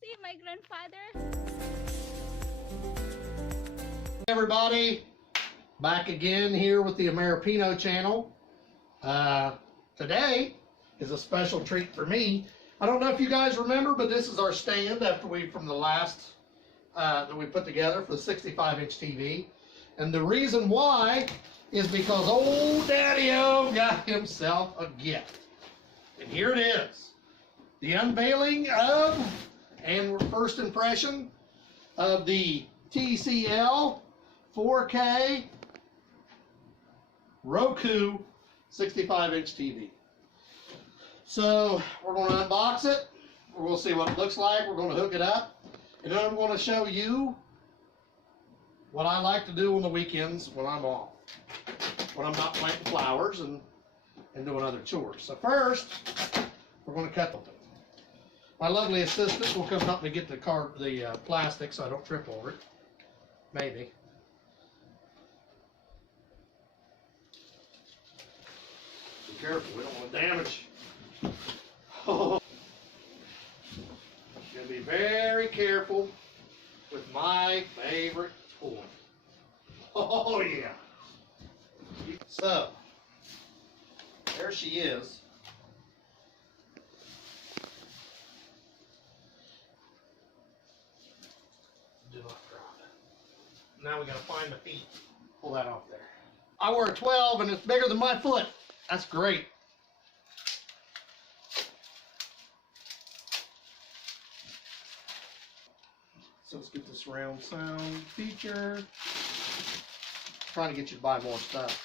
See my grandfather. Everybody, back again here with the Ameripino channel. Today is a special treat for me. I don't know if you guys remember, but this is our stand from the last that we put together for the 65-inch TV. And the reason why is because old Daddy-O got himself a gift. And here it is. The unveiling of, and first impression of the TCL 4K Roku 65-inch TV. So we're going to unbox it. We're going to see what it looks like. We're going to hook it up. And then I'm going to show you what I like to do on the weekends when I'm off. When I'm not planting flowers and doing other chores. So first, we're going to cut them. My lovely assistant will come help me get the plastic so I don't trip over it. Maybe. Be careful, we don't want to damage. Oh. Gotta be very careful with my favorite toy. Oh yeah. So, there she is. Do not drop it. Now we gotta find the feet. Pull that off there. I wear a 12 and it's bigger than my foot. That's great. So let's get this round sound feature. Trying to get you to buy more stuff.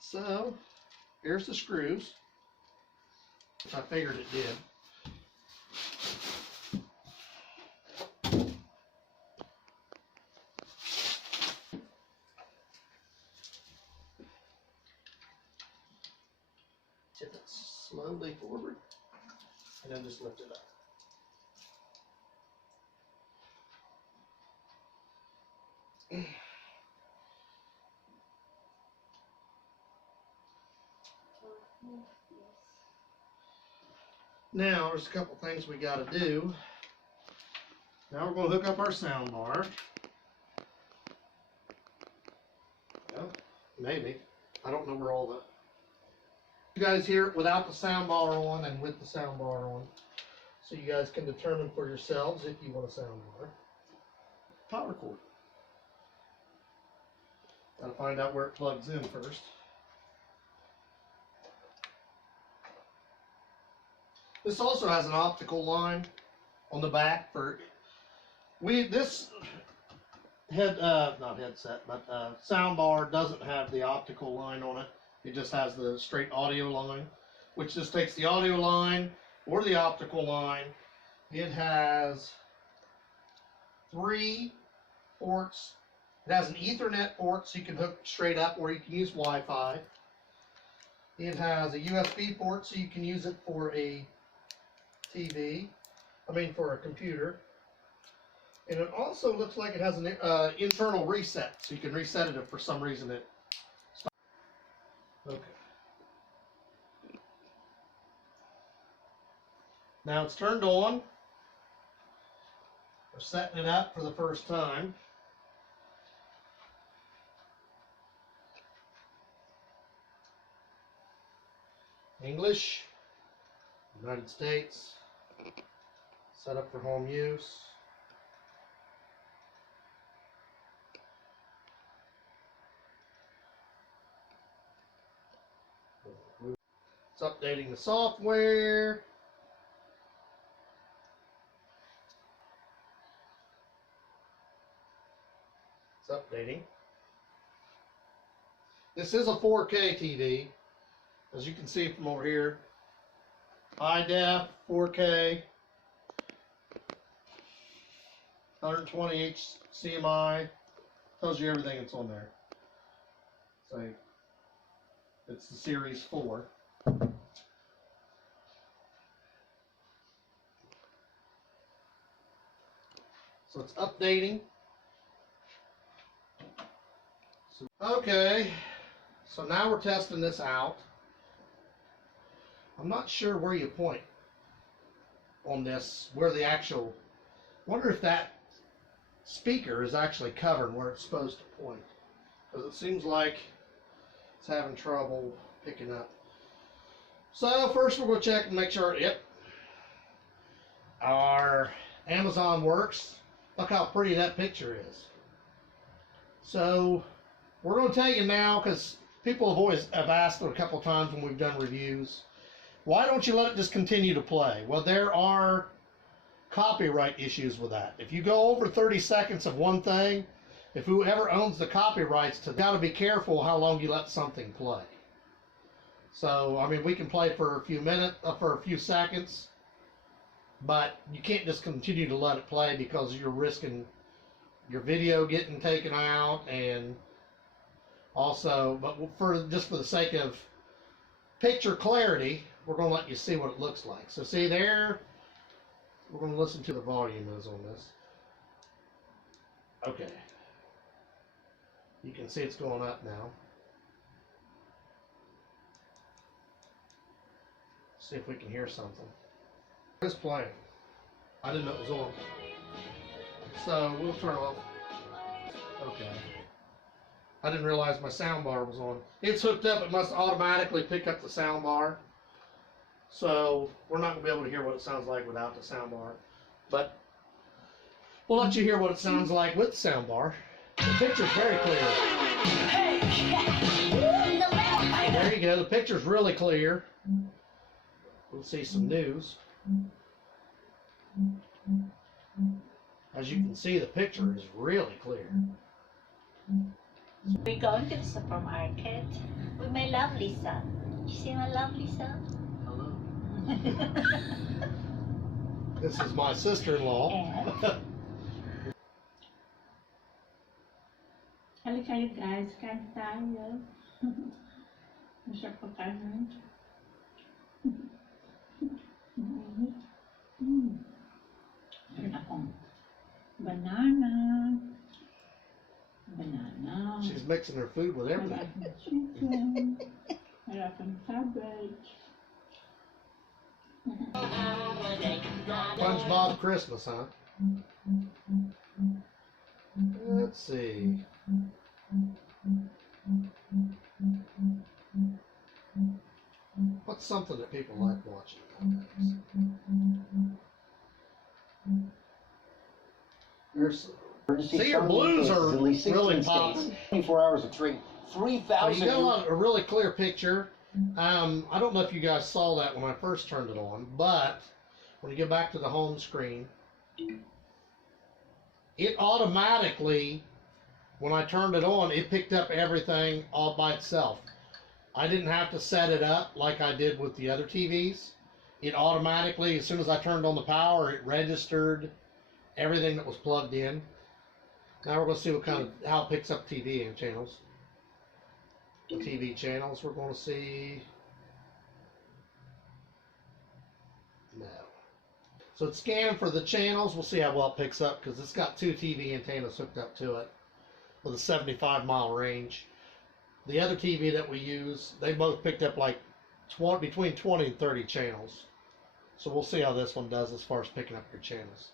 So, here's the screws, which I figured it did. Tip it slowly forward, and then just lift it up. Now, there's a couple things we got to do. Now we're going to hook up our sound bar. Well, maybe. I don't know where all the... You guys hear it without the sound bar on and with the sound bar on. So you guys can determine for yourselves if you want a sound bar. Power cord. Got to find out where it plugs in first. This also has an optical line on the back for this not headset, but sound bar doesn't have the optical line on it. It just has the straight audio line, which just takes the audio line or the optical line. It has 3 ports. It has an Ethernet port, so you can hook straight up, or you can use Wi-Fi. It has a USB port, so you can use it for a for a computer. And it also looks like it has an internal reset, so you can reset it if for some reason it stops. Okay. Now it's turned on. We're setting it up for the first time. English, United States, set up for home use. It's updating the software. It's updating. This is a 4K TV. As you can see from over here, high def, 4K, 120 HCMI, tells you everything that's on there. So it's the Series 4. So it's updating. Okay, so now we're testing this out. I'm not sure where you point on this, where the actual, wonder if that speaker is actually covering where it's supposed to point, because it seems like it's having trouble picking up. So first we're going to check and make sure, yep, our Amazon works. Look how pretty that picture is. So we're going to tell you now, because people have asked a couple times when we've done reviews, why don't you let it just continue to play? Well, there are copyright issues with that. If you go over 30 seconds of one thing, if whoever owns the copyrights to that, you got to be careful how long you let something play. So, I mean, we can play for a few minutes, for a few seconds, but you can't just continue to let it play, because you're risking your video getting taken out, and also, but for just for the sake of picture clarity, we're going to let you see what it looks like. So see there, we're going to listen to the volume is on this. Okay. You can see it's going up now. See if we can hear something. It's playing. I didn't know it was on. So we'll turn it off. Okay. I didn't realize my sound bar was on. It's hooked up, it must automatically pick up the sound bar. So we're not going to be able to hear what it sounds like without the sound bar. But we'll let you hear what it sounds like with the sound bar. The picture's very clear. There you go, the picture's really clear. We'll see some news. As you can see, the picture is really clear. We're going to the supermarket with my lovely son. You see my lovely son? Hello. This is my sister-in-law. Hello kayo guys, kain tayo. Masarap pa kanin. Meron akong banana. She's mixing her food with everything. Chicken. Meron akong cabbage. SpongeBob Christmas, huh? Let's see. What's something that people like watching nowadays? See, your blues are really popping. 24 hours of trade, 3,000. You got a really clear picture. I don't know if you guys saw that when I first turned it on, but when you get back to the home screen, it automatically, when I turned it on, it picked up everything all by itself. I didn't have to set it up like I did with the other TVs. It automatically, as soon as I turned on the power, it registered everything that was plugged in. Now we're going to see what kind of, how it picks up TV and channels. The TV channels we're going to see. No. So it's scanning for the channels. We'll see how well it picks up, because it's got two TV antennas hooked up to it with a 75-mile range. The other TV that we use, they both picked up like between 20 and 30 channels. So we'll see how this one does as far as picking up your channels.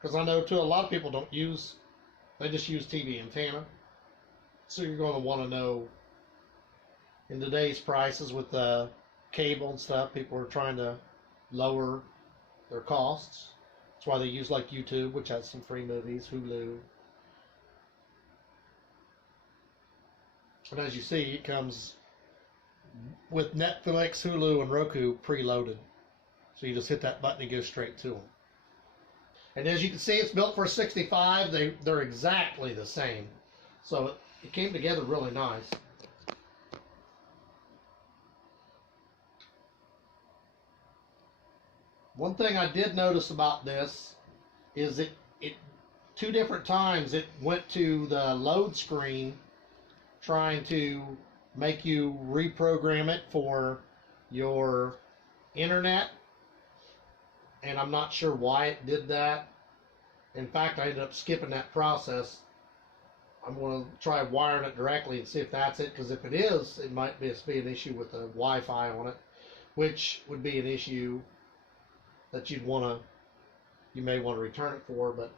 Because I know too, a lot of people don't use, they just use TV antenna. So you're going to want to know, in today's prices with the cable and stuff, people are trying to lower their costs. That's why they use like YouTube, which has some free movies, Hulu. And as you see, it comes with Netflix, Hulu, and Roku preloaded. So you just hit that button and go straight to them. And as you can see, it's built for a 65. They're exactly the same. So it came together really nice. One thing I did notice about this is it two different times it went to the load screen trying to make you reprogram it for your internet, and I'm not sure why it did that. In fact, I ended up skipping that process I'm going to try wiring it directly and see if that's it, because if it is, it might be an issue with the Wi-Fi on it, which would be an issue that you may want to return it for, but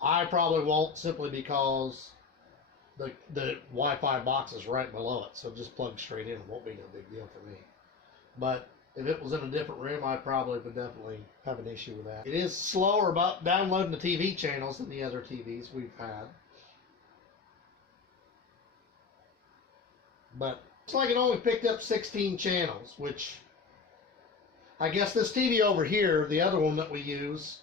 I probably won't, simply because the Wi-Fi box is right below it, so just plug straight in. It won't be no big deal for me. But if it was in a different room, I probably would definitely have an issue with that. It is slower about downloading the TV channels than the other TVs we've had. But it's like it only picked up 16 channels, which I guess this TV over here, the other one that we use,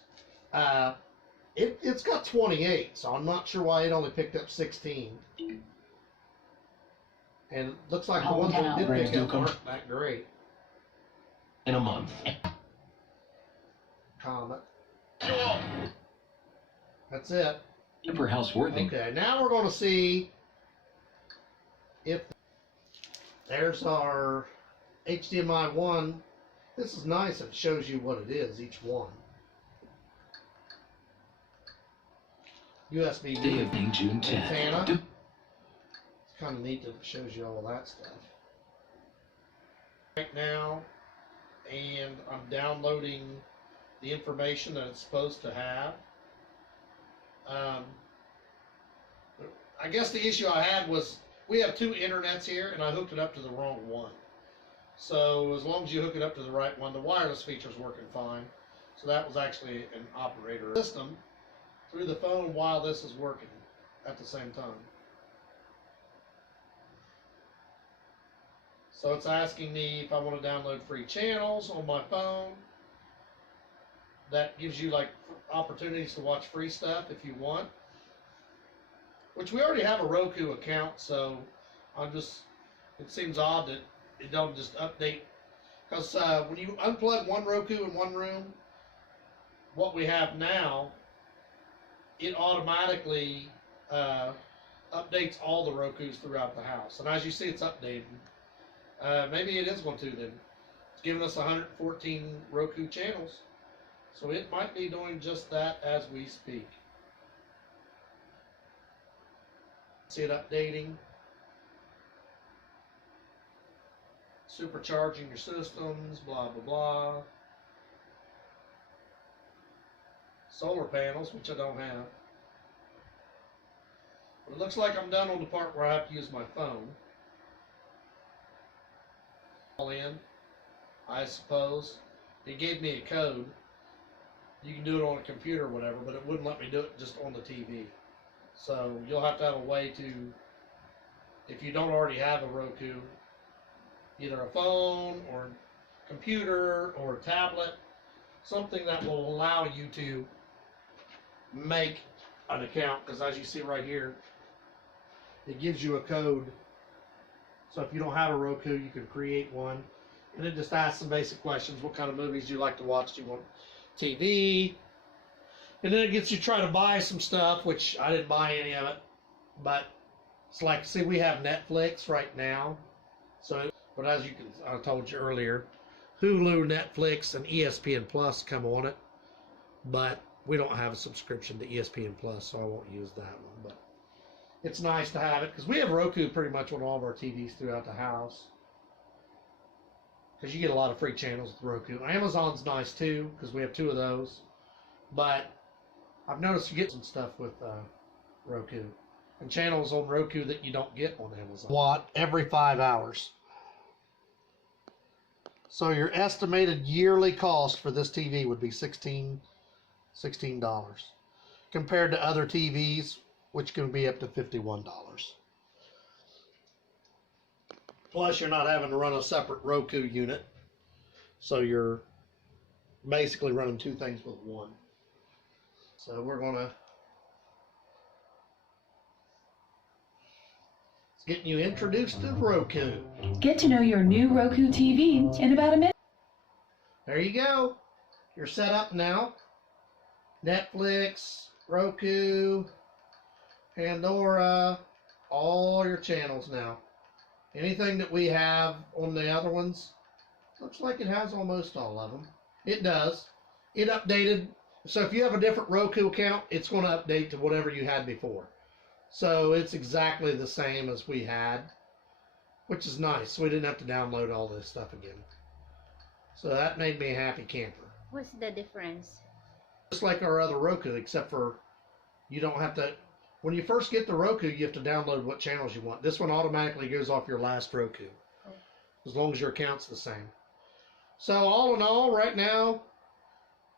it's got 28, so I'm not sure why it only picked up 16. And it looks like the ones that did pick up weren't that great. In a month. Comet. That's it. Super houseworthy. Okay, now we're going to see if there's our HDMI 1. This is nice. It shows you what it is, each one. USB Day of being June 10th. antenna. It's kind of neat that it shows you all that stuff. Right now, and I'm downloading the information that it's supposed to have. I guess the issue I had was we have two internets here, and I hooked it up to the wrong one. So as long as you hook it up to the right one, the wireless feature's working fine. So that was actually an operator system through the phone while this is working at the same time. So it's asking me if I want to download free channels on my phone. That gives you like opportunities to watch free stuff if you want. Which we already have a Roku account, so it seems odd that it don't just update. Because when you unplug one Roku in one room, what we have now, it automatically updates all the Rokus throughout the house. And as you see, it's updating. Maybe it is going to then. It's giving us 114 Roku channels. So it might be doing just that as we speak. See it updating. Supercharging your systems, blah, blah, blah. Solar panels, which I don't have. But it looks like I'm done on the part where I have to use my phone. All in, I suppose. It gave me a code. You can do it on a computer or whatever, but it wouldn't let me do it just on the TV. So you'll have to have a way to, if you don't already have a Roku, either a phone or computer or a tablet, something that will allow you to make an account, because as you see right here, it gives you a code. So if you don't have a Roku, you can create one, and it just asks some basic questions. What kind of movies do you like to watch? Do you want TV? And then it gets you to try to buy some stuff, which I didn't buy any of it, but it's like, see, we have Netflix right now. So, but as you can, I told you earlier, Hulu, Netflix, and ESPN Plus come on it, but we don't have a subscription to ESPN Plus, so I won't use that one. But it's nice to have it, because we have Roku pretty much on all of our TVs throughout the house, because you get a lot of free channels with Roku. Amazon's nice too, because we have two of those, but I've noticed you get some stuff with Roku, and channels on Roku that you don't get on Amazon. Watt every 5 hours. So your estimated yearly cost for this TV would be $16, compared to other TVs, which can be up to $51. Plus, you're not having to run a separate Roku unit, so you're basically running two things with one. So we're gonna, it's getting you introduced to Roku. Get to know your new Roku TV in about a minute. There you go. You're set up now. Netflix, Roku, Pandora, all your channels now. Anything that we have on the other ones, looks like it has almost all of them. It does. It updated. So if you have a different Roku account, it's going to update to whatever you had before. So it's exactly the same as we had, which is nice. So we didn't have to download all this stuff again. So that made me a happy camper. What's the difference? Just like our other Roku, except for you don't have to, when you first get the Roku, you have to download what channels you want. This one automatically goes off your last Roku, as long as your account's the same. So all in all, right now,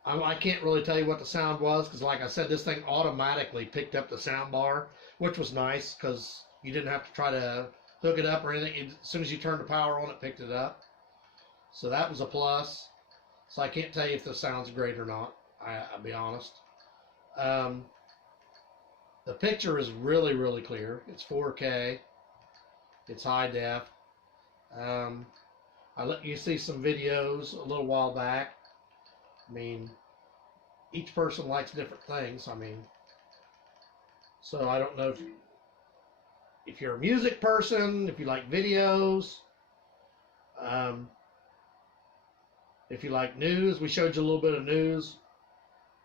I can't really tell you what the sound was, because like I said, this thing automatically picked up the sound bar, which was nice, because you didn't have to try to hook it up or anything. As soon as you turned the power on, it picked it up. So that was a plus. So I can't tell you if the sound's great or not, I'll be honest. The picture is really, really clear. It's 4K. It's high def. I let you see some videos a little while back. I mean, each person likes different things. I mean, so I don't know if you're a music person, if you like videos, if you like news. We showed you a little bit of news,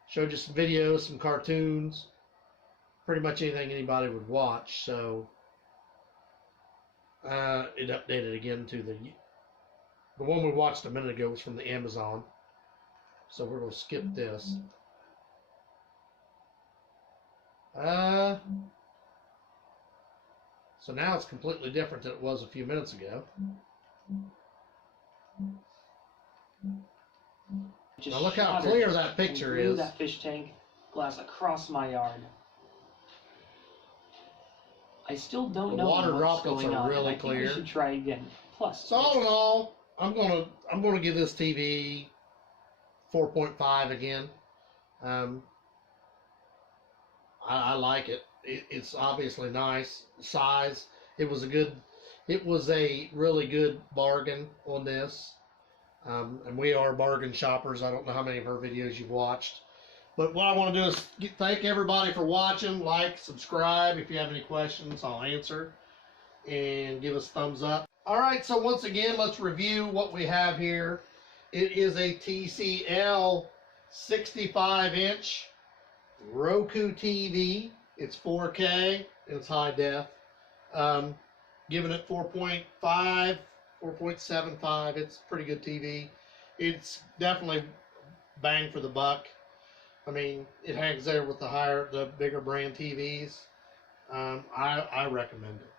showed you some videos, some cartoons, pretty much anything anybody would watch. So it updated again to the one we watched a minute ago was from the Amazon. So we're going to skip this. So now it's completely different than it was a few minutes ago. Now look how clear that picture is. That fish tank glass across my yard. I still don't know water what's droplets going are on. really I think clear. we should try again. Plus, So all in all, I'm gonna give this TV 4.5 again. I like it. It's obviously nice size. It was a really good bargain on this. And we are bargain shoppers. I don't know how many of her videos you've watched. But what I want to do is thank everybody for watching. Like, subscribe. If you have any questions, I'll answer. And give us a thumbs up. Alright, so once again, let's review what we have here. It is a TCL 65-inch Roku TV. It's 4K. It's high def. Giving it 4.5, 4.75. It's a pretty good TV. It's definitely bang for the buck. I mean, it hangs there with the bigger brand TVs. I recommend it.